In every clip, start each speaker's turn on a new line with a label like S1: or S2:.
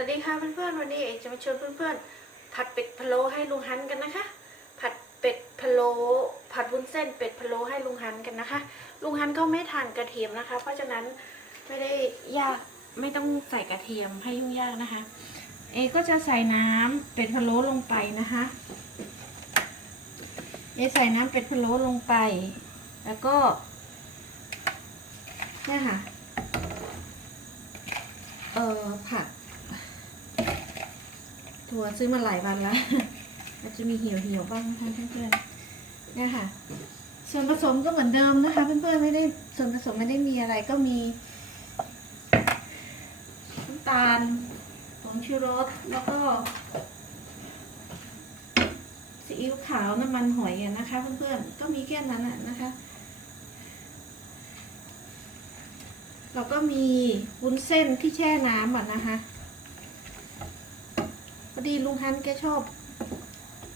S1: สวัสดีค่ะเพื่อนๆวันนี้เอกจะมาชวนเพื่อนๆผัดเป็ดพะโล้ให้ลุงฮันกันนะคะ ผัดเป็ดพะโล้ผัดวุ้นเส้นเป็ดพะโล้ให้ลุงฮันกันนะคะ ลุงฮันเขาไม่ทานกระเทียมนะคะ เพราะฉะนั้นไม่ได้ยากไม่ต้องใส่กระเทียมให้ยุ่งยากนะคะ เอกก็จะใส่น้ำเป็ดพะโล้ลงไปนะคะเอกใส่น้ำเป็ดพะโล้ลงไป แล้วก็เนี่ยค่ะเออผัก ถั่วซื้อมาหลายวันแล้วอาจจะมีเหี่ยวเหี่ยวบ้างนะคะเพื่อนๆเนี่ยค่ะ ส่วนผสมก็เหมือนเดิมนะคะ เพื่อนๆไม่ได้ส่วนผสมไม่ได้มีอะไรก็มีน้ำตาลผงชูรสแล้วก็ซีอิ๊วขาวน้ำมันหอยนะคะ เพื่อนๆก็มีแค่นั้นอะนะคะแล้วก็มีวุ้นเส้นที่แช่น้ำอะนะคะ อดีลุงฮันแกชอบ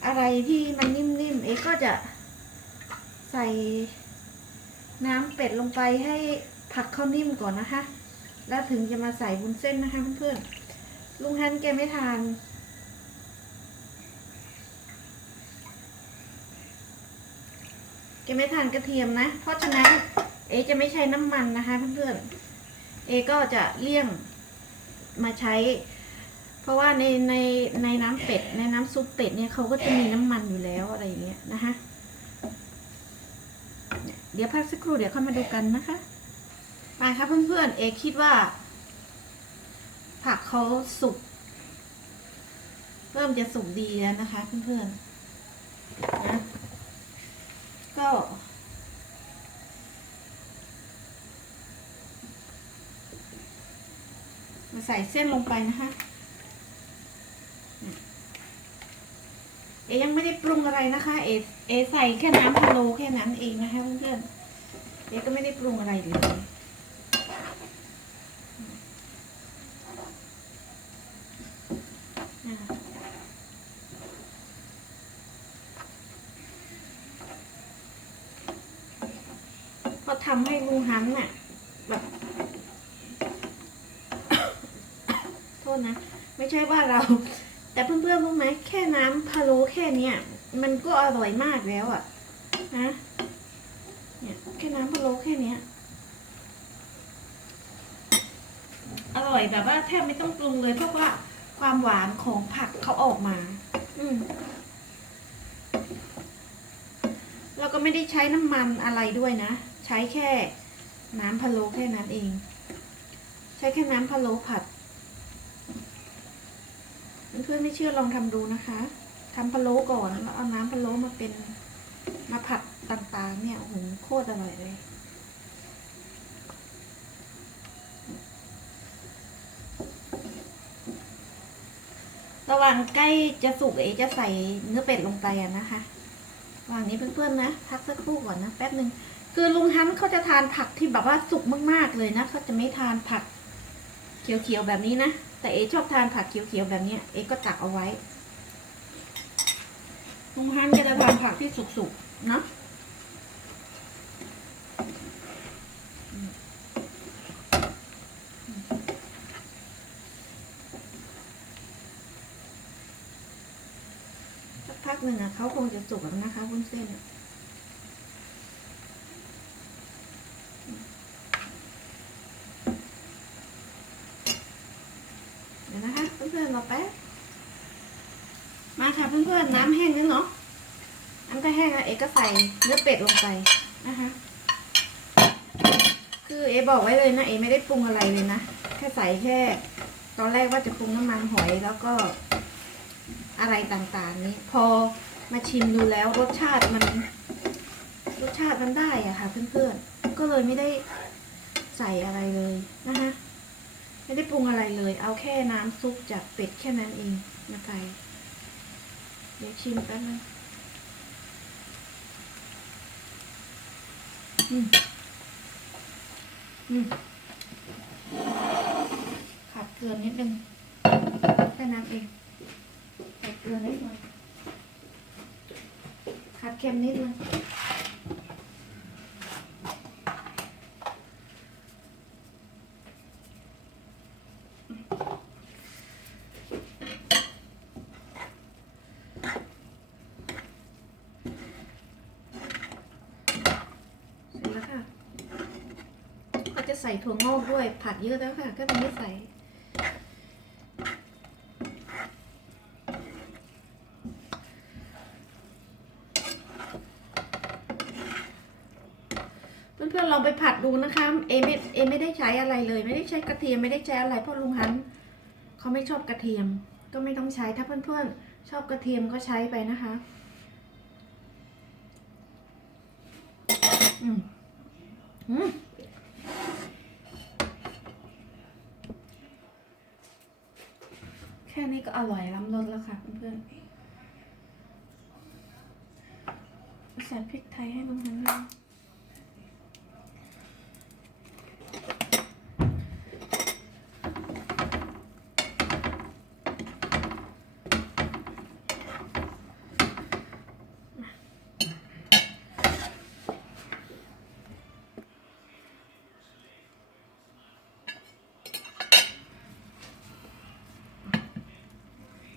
S1: อะไรที่มันนิ่มๆ เอ๊ก็จะใส่น้ำเป็ดลงไปให้ผักเขานิ่มก่อนนะคะ แล้วถึงจะมาใส่วุ้นเส้นนะคะเพื่อนๆลุงฮันแกไม่ทานแกไม่ทานกระเทียมนะ เพราะฉะนั้นเอจะไม่ใช้น้ำมันนะคะเพื่อนๆเอก็จะเลี่ยงมาใช้ เพราะว่าในในในน้ำเป็ดในน้ำซุปเป็ดเนี่ยเขาก็จะมีน้ำมันอยู่แล้วอะไรอย่างเงี้ยนะคะเดี๋ยวพักสักครู่เดี๋ยวค่อยมาดูกันนะคะไปครับเพื่อนๆ เอคิดว่า ผักเขาสุกเริ่มจะสุกดีแล้วนะคะเพื่อนๆนะก็มาใส่เส้นลงไปนะคะ เอยังไม่ได้ปรุงอะไรนะคะ เอเอใส่แค่น้ำพะโล้แค่นั้นเองนะคะเพื่อนๆเอก็ไม่ได้ปรุงอะไรเลยก็ทำให้ลุงฮันน่ะแบบโทษนะ ไม่ใช่ว่าเรา เพื่อนๆรู้ไหมแค่น้ำพะโล้แค่เนี้ยมันก็อร่อยมากแล้วอะนะเนี่ยแค่น้ำพะโล้แค่เนี้ยอร่อยแบบว่าแทบไม่ต้องปรุงเลยเพราะว่าความหวานของผักเขาออกมา อืมเราก็ไม่ได้ใช้น้ำมันอะไรด้วยนะ ใช้แค่น้ำพะโล้แค่นั้นเอง ใช้แค่น้ำพะโล้ผัด เพื่อนๆไม่เชื่อลองทำดูนะคะทำพะโล้ก่อนแล้วเอาน้ำพะโล้มาเป็นมาผัดต่างๆ เนี่ยโอ้โหโคตรอร่อยเลยระหว่างใกล้จะสุกเอจะใส่เนื้อเป็ดลงไปอะนะคะระหว่างนี้เพื่อนๆนะพักสักครู่ก่อนนะแป๊บหนึ่งคือลุงฮันเขาจะทานผักที่แบบว่าสุกมากๆเลยนะเขาจะไม่ทานผักเขียวๆแบบนี้นะ แต่เอชอบทานผักเขียวๆแบบเนี้ยเอก็ตักเอาไว้ลุงฮันก็จะทานผักที่สุกๆเนาะสักพักหนึ่งอะเขาคงจะสุกแล้วนะคะวุ้นเส้นอะเดี๋ยวนะคะเพื่อนๆ รอแป๊บมาค่ะเพื่อนๆน้ำแห้งแล้วเนาะน้ำก็แห้งแล้วเอกก็ใส่เนื้อเป็ดลงไปนะคะคือเอบอกไว้เลยนะเอไม่ได้ปรุงอะไรเลยนะแค่ใส่แค่ ตอนแรกว่าจะปรุงน้ำมันหอยแล้วก็ อะไรต่างๆ นี้ พอมาชิมดูแล้วรสชาติมันรสชาติมันได้อะค่ะ เพื่อนๆก็เลยไม่ได้ใส่อะไรเลยนะคะ ไม่ได้ปรุงอะไรเลย เอาแค่น้ำซุปจากเป็ดแค่นั้นเองนะไก่เดี๋ยวชิมแป๊บนึงอืม อืม ขาดเกลือนิดนึงแค่นั้นเองใส่เกลือนิดหน่อยขาดเค็มนิดนึง ใส่ถั่วงอกด้วย ผักเยอะแล้วค่ะ ก็เลยไม่ใส่ เพื่อนๆลองไปผัดดูนะคะ เอไม่เอไม่ได้ใช้อะไรเลย ไม่ได้ใช้กระเทียมไม่ได้ใช้อะไรเพราะลุงฮันเขาไม่ชอบกระเทียม ก็ไม่ต้องใช้ถ้าเพื่อนๆชอบกระเทียมก็ใช้ไปนะคะ อืมอืม แค่นี้ก็อร่อยล้ำรสแล้วค่ะเพื่อนๆใส่พริกไทยให้มันด้วย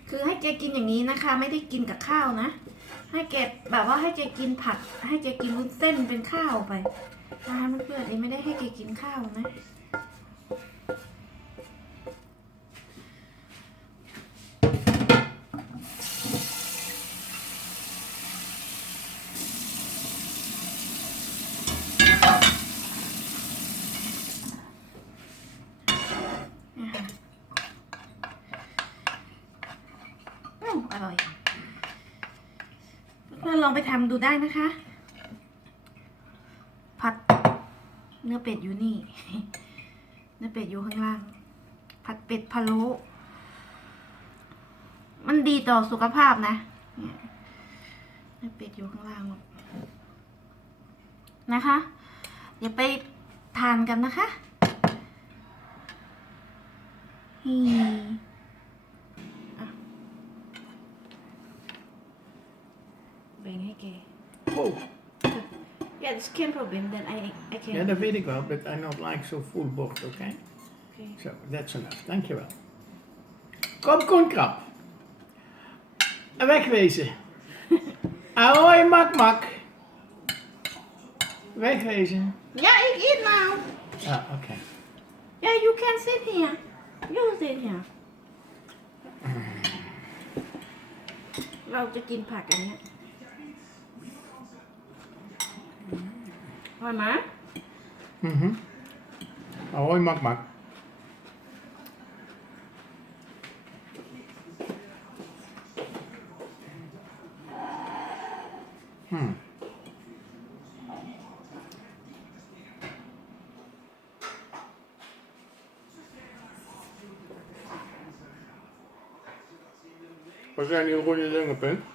S1: คือให้ แกกินอย่างนี้นะคะ ไม่ได้กินกับข้าวนะ ให้แกแบบว่าให้แกกินผัด ให้แกกินวุ้นเส้นเป็นข้าวไปนะคะเพื่อนๆนี่ไม่ได้ให้แกกินข้าวนะอืมอร่อย เพื่อนๆลอง ไปทำดูได้นะคะ ผัดเนื้อเป็ดอยู่นี่ เนื้อเป็ดอยู่ข้างล่าง ผัดเป็ดพะโล้มันดีต่อสุขภาพนะเนื้อเป็ดอยู่ข้างล่างนะคะเดี๋ยวไปทานกันนะคะอะ แบ่งให้แก
S2: Oh,
S1: Yeah, the skin problem, then I, I can.
S2: ja, dat weet ik wel, but I not like so full bord, okay?
S1: Okay.
S2: So, that's enough. Dankjewel. Kom, krab. En wegwezen. Ahoy, mak, mak. Wegwezen.
S1: Yeah, I eat now.
S2: Ah, oké.
S1: Yeah, you can sit here. You sit here. เราจะกินผักอันเนี้ย Mooi
S2: Mm-hmm. Ahoy, oh, mak mak. Hmm. Wat zijn die goede dingen,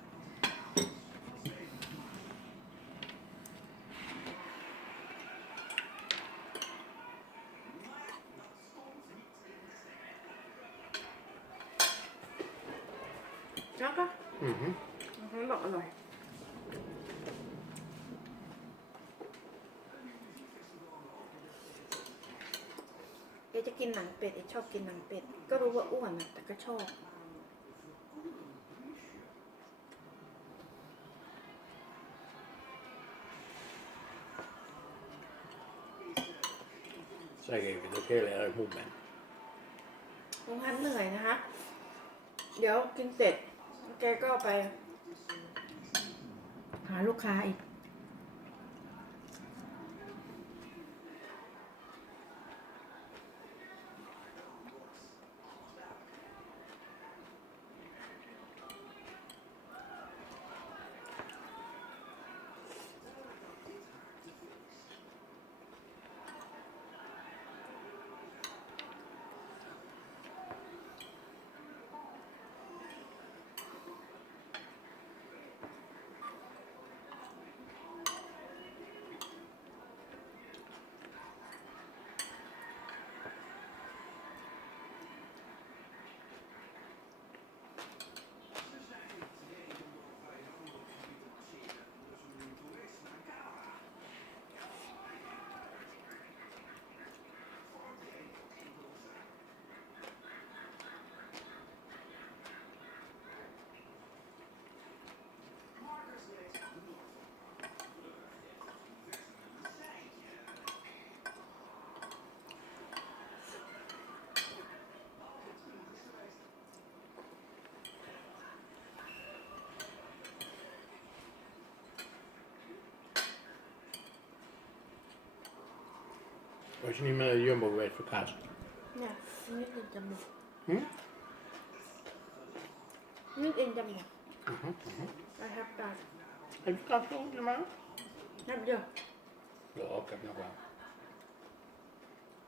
S1: เอจะกินหนังเป็ดเอชอบกินหนังเป็ด ก็รู้ว่าอ้วนนะแต่ก็ชอบ
S2: Zeg even dat ik heel erg moe ben.
S1: ลุงพันเหนื่อยนะคะ เดี๋ยวกินเสร็จแกก็ไป หาลูกค้าอีก
S2: Was je niet meer naar de Jumbo geweest voor kaas?
S1: เนี่ยนี่กินจมูก
S2: Hm?
S1: นี่กินจมูก
S2: Mhm, mhm.
S1: นะครับตา
S2: Heb je kaas voor normaal?
S1: นับเดียว
S2: Ja, ik heb nog wel.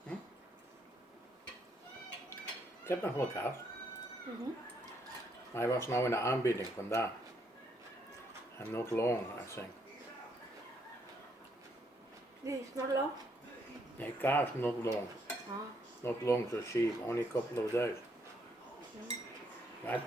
S2: Hm? Ik heb nog wel kaas.
S1: อือหือ
S2: Maar hij was nou in de aanbieding vandaag. En not long, I think.
S1: นี่นอต
S2: Nee, kaas not long,
S1: Huh?
S2: not long to see, only couple of days. Right?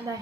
S1: อะไร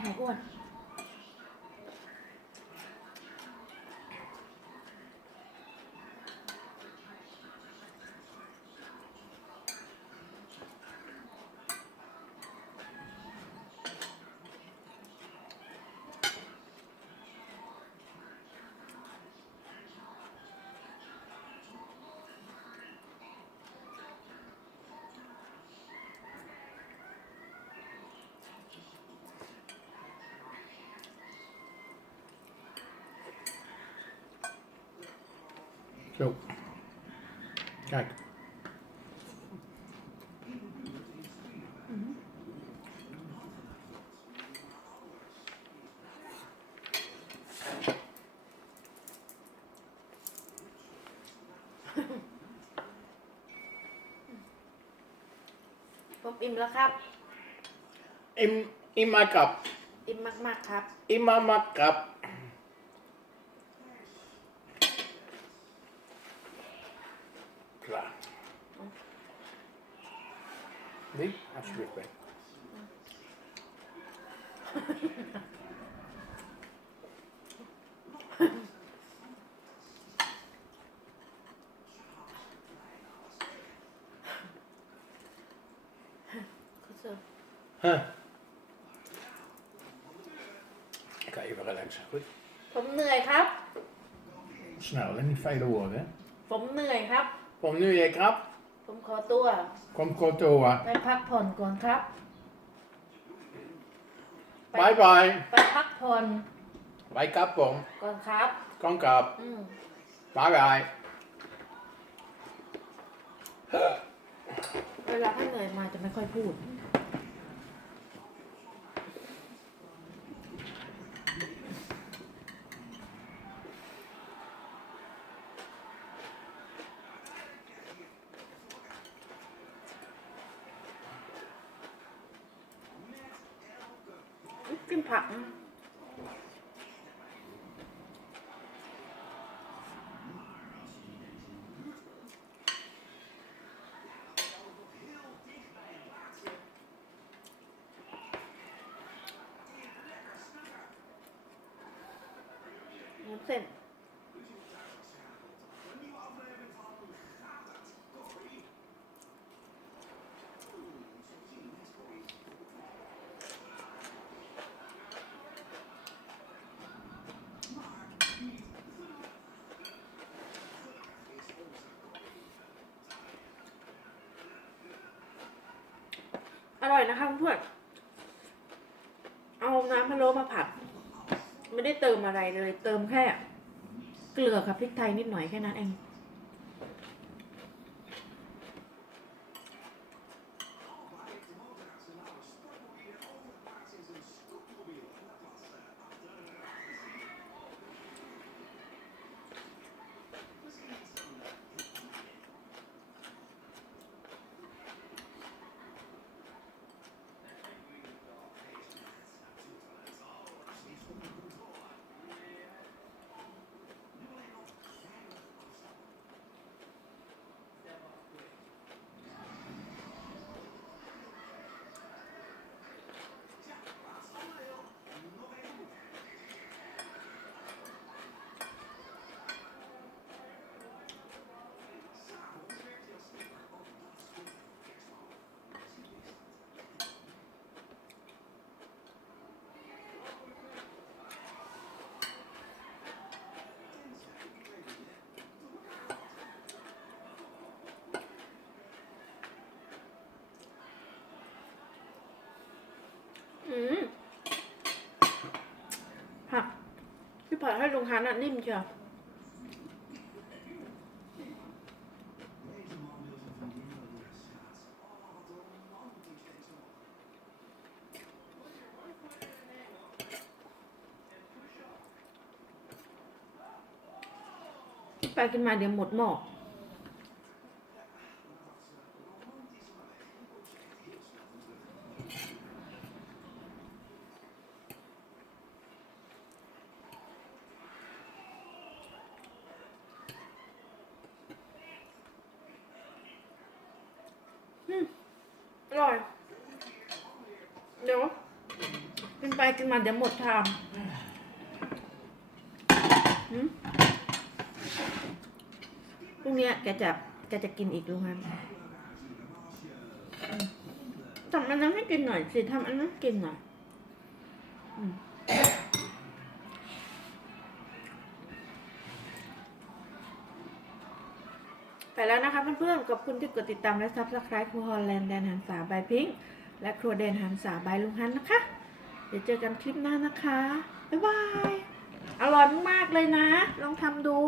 S1: หายอ้วน
S2: Zo. Kijk.
S1: Ừ. ผมอิ่มแล้วครับ
S2: Im, ima kap.
S1: อิ่มมากๆครับ
S2: Ima Die? Alsjeblieft. Pep.
S1: คุณเสิร์ฟ
S2: Huh. Ik ga even relaxen. Goed.
S1: ผมเหนื่อยครับ
S2: Snel, hè? niet vele woorden. Hè?
S1: ผมเหนื่อยครับ
S2: Kom nu, je krap.
S1: ผมขอตัว
S2: Kom Kotoa.
S1: ไปพักผ่อนก่อนครับ
S2: Bye bye.
S1: ไปพักผ่อน
S2: Bye kapom.
S1: ก่อนครับ
S2: Kom kap.
S1: อืม
S2: Bye bye.
S1: เวลาถ้าเหนื่อยมาจะไม่ค่อยพูด กินผักนะ น้ำ เส้นอร่อยนะคะเพื่อนเอาน้ำพะโล้มาผัด ไม่ได้เติมอะไรเลย เติมแค่ เกลือกับพริกไทยนิดหน่อยแค่นั้นเอง ให้ลุงฮันน่ะนิ่มเชียวกินไปกินมาเดี๋ยวหมดหม้ออร่อย เดี๋ยวกินไปกิน มาเดี๋ยวหมดชามพรุ่งนี้แกจะแกจะกินอีกลุงฮันอืมทำอันนั้นให้กินหน่อยสิทำอันนั้นกินหน่อยไปแล้วนะคะเพื่อนๆขอบคุณที่กดติดตามและซับสไครต์ครัวฮอลแลนด์แดนหันษาบายพิงค์และครัวแดนหันษาบายลุงฮันนะคะ เดี๋ยวเจอกันคลิปหน้านะคะ บ๊ายบาย อร่อยมากๆเลยนะ ลองทำดู